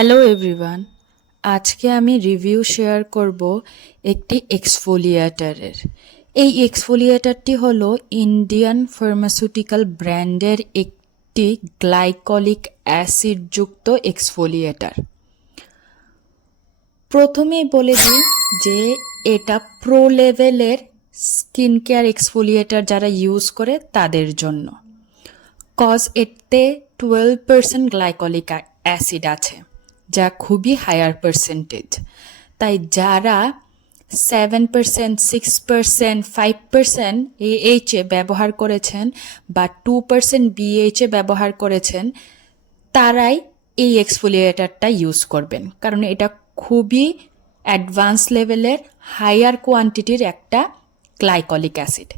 Hello everyone, আজকে আমি review share করব একটি এক্সফোলিয়েটারের। এই এক্সফোলিয়েটারটি হলো ইন্ডিয়ান ফার্মাসিউটিক্যাল ব্র্যান্ডের একটি গ্লাইকলিক অ্যাসিডযুক্ত এক্সফোলিয়েটার। প্রথমেই বলে দিই যে এটা প্রো লেভেলের স্কিন কেয়ার এক্সফোলিয়েটার যারা ইউজ করে তাদের জন্য, কজ এতে 12% গ্লাইকলিক অ্যাসিড আছে, যা খুবই হায়ার পার্সেন্টেজ। তাই যারা 7%, 6%, 5% AHA ব্যবহার করেছেন বা 2% BHA ব্যবহার করেছেন, তারাই এই এক্সফোলিয়েটারটা ইউজ করবেন, কারণ এটা খুবই অ্যাডভান্স লেভেলের হায়ার কোয়ান্টিটির একটা গ্লাইকলিক অ্যাসিড।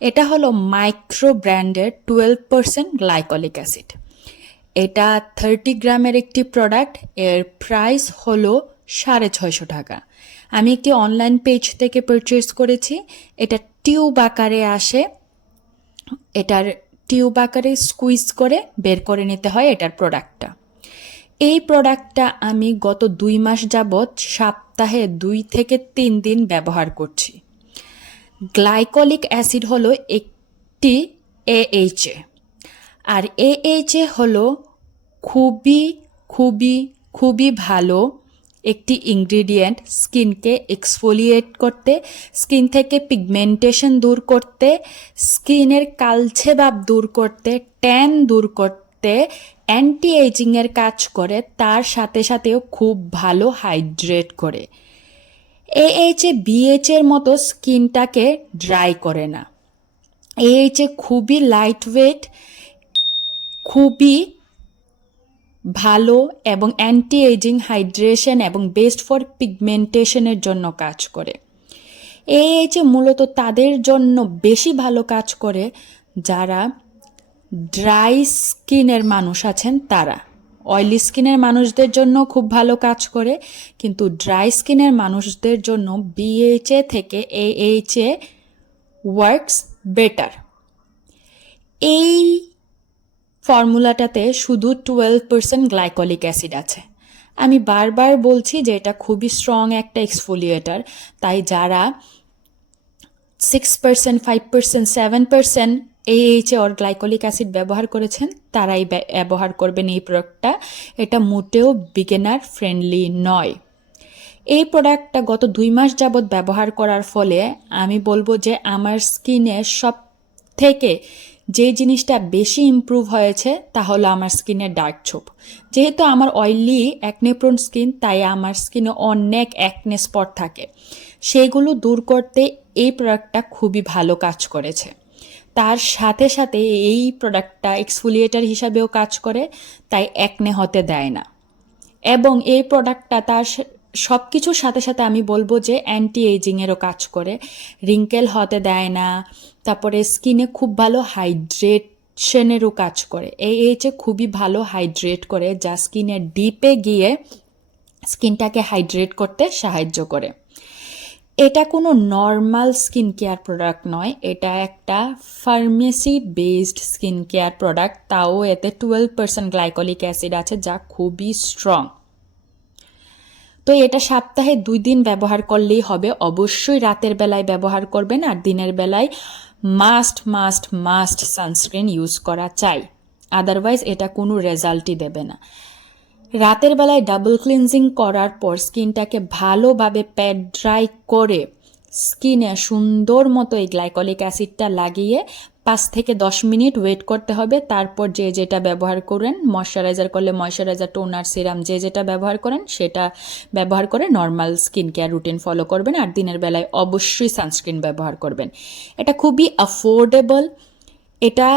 এটা হলো মাইক্রো ব্র্যান্ডের 12% গ্লাইকলিক অ্যাসিড। এটা 30 গ্রামের একটি প্রোডাক্ট। এর প্রাইস হলো 650 টাকা। আমি একটি অনলাইন পেজ থেকে পারচেজ করেছি। এটা টিউব আকারে আসে। এটার টিউব আকারে স্কুইজ করে বের করে নিতে হয় এটার প্রোডাক্টটা। এই প্রোডাক্টটা আমি গত 2 মাস যাবৎ সপ্তাহে 2 থেকে 3 দিন ব্যবহার করছি। গ্লাইকলিক অ্যাসিড হলো একটি AHA, আর AHA হলো খুবই খুবই খুবই ভালো একটি ইনগ্রিডিয়েন্ট স্কিনকে এক্সফোলিয়েট করতে, স্কিন থেকে পিগমেন্টেশন দূর করতে, স্কিনের কালচে ভাব দূর করতে, ট্যান দূর করতে, অ্যান্টি এজিংয়ের কাজ করে, তার সাথে সাথেও খুব ভালো হাইড্রেট করে। AHA BHA এর মতো স্কিনটাকে ড্রাই করে না। AHA খুবই লাইট ওয়েট, খুবই ভালো এবং অ্যান্টি এজিং, হাইড্রেশন এবং বেস্ট ফর পিগমেন্টেশনের জন্য কাজ করে। AHA মূলত তাদের জন্য বেশি ভালো কাজ করে যারা ড্রাই স্কিনের মানুষ আছেন তারা। অয়েলি স্কিনের মানুষদের জন্য খুব ভালো কাজ করে, কিন্তু ড্রাই স্কিনের মানুষদের জন্য BHA থেকে AHA ওয়ার্কস বেটার। এই ফর্মুলাটাতে শুধু 12% গ্লাইকলিক অ্যাসিড আছে। আমি বারবার বলছি যে এটা খুবই স্ট্রং একটা এক্সফোলিয়েটার, তাই যারা 6%, 5%, 7% AHA ওর গ্লাইকলিক অ্যাসিড ব্যবহার করেছেন তারাই ব্যবহার করবেন এই প্রোডাক্টটা। এটা মোটেও বিগিনার ফ্রেন্ডলি নয়। এই প্রোডাক্টটা গত 2 মাস যাবৎ ব্যবহার করার ফলে আমি বলবো যে আমার স্কিনে সব থেকে যে জিনিসটা বেশি ইমপ্রুভ হয়েছে তা হলো আমার স্কিনের ডার্ক ছোপ। যেহেতু আমার অয়েলি অ্যাকনে প্রোন স্কিন, তাই আমার স্কিনে অনেক অ্যাকনে স্পট থাকে, সেগুলো দূর করতে এই প্রোডাক্টটা খুবই ভালো কাজ করেছে। তার সাথে সাথে এই প্রোডাক্টটা এক্সফোলিয়েটার হিসাবেও কাজ করে, তাই অ্যাকনে হতে দেয় না। এবং এই প্রোডাক্টটা তার সব কিছুর সাথে সাথে আমি বলবো যে অ্যান্টি এজিংয়েরও কাজ করে, রিঙ্কেল হতে দেয় না, তারপরে স্কিনে খুব ভালো হাইড্রেশনেরও কাজ করে। AHA খুবই ভালো হাইড্রেট করে, যা স্কিনের ডিপে গিয়ে স্কিনটাকে হাইড্রেট করতে সাহায্য করে। এটা কোনো নর্মাল স্কিন কেয়ার প্রোডাক্ট নয়, এটা একটা pharmacy based skin care product, তাও এতে 12% গ্লাইকলিক অ্যাসিড আছে, যা খুবই স্ট্রং। তো এটা সপ্তাহে 2 দিন ব্যবহার করলেই হবে। অবশ্যই রাতের বেলায় ব্যবহার করবেন, আর দিনের বেলায় must must must sunscreen use করা চাই, আদারওয়াইজ এটা কোনো রেজাল্টই দেবে না। রাতের বেলায় ডাবল ক্লিনজিং করার পর স্কিনটাকে ভালোভাবে প্যাড ড্রাই করে স্কিনে সুন্দর মতো এই গ্লাইকলিক অ্যাসিডটা লাগিয়ে 5 থেকে 10 মিনিট ওয়েট করতে হবে। তারপর যে যেটা ব্যবহার করেন, ময়শ্চারাইজার করলে ময়শ্চারাইজার, টোনার, সিরাম যে যেটা ব্যবহার করেন সেটা ব্যবহার করে normal skin care routine follow করবেন, আর দিনের বেলায় অবশ্যই সানস্ক্রিন ব্যবহার করবেন। এটা খুবই অ্যাফোর্ডেবল, এটা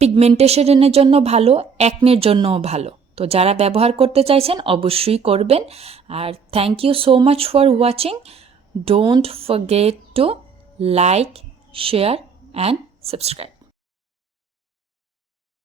পিগমেন্টেশনের জন্য ভালো, অ্যাকনের জন্যও ভালো। তো যারা ব্যবহার করতে চাইছেন অবশ্যই করবেন। আর thank you so much for watching. Don't forget to like, share and subscribe.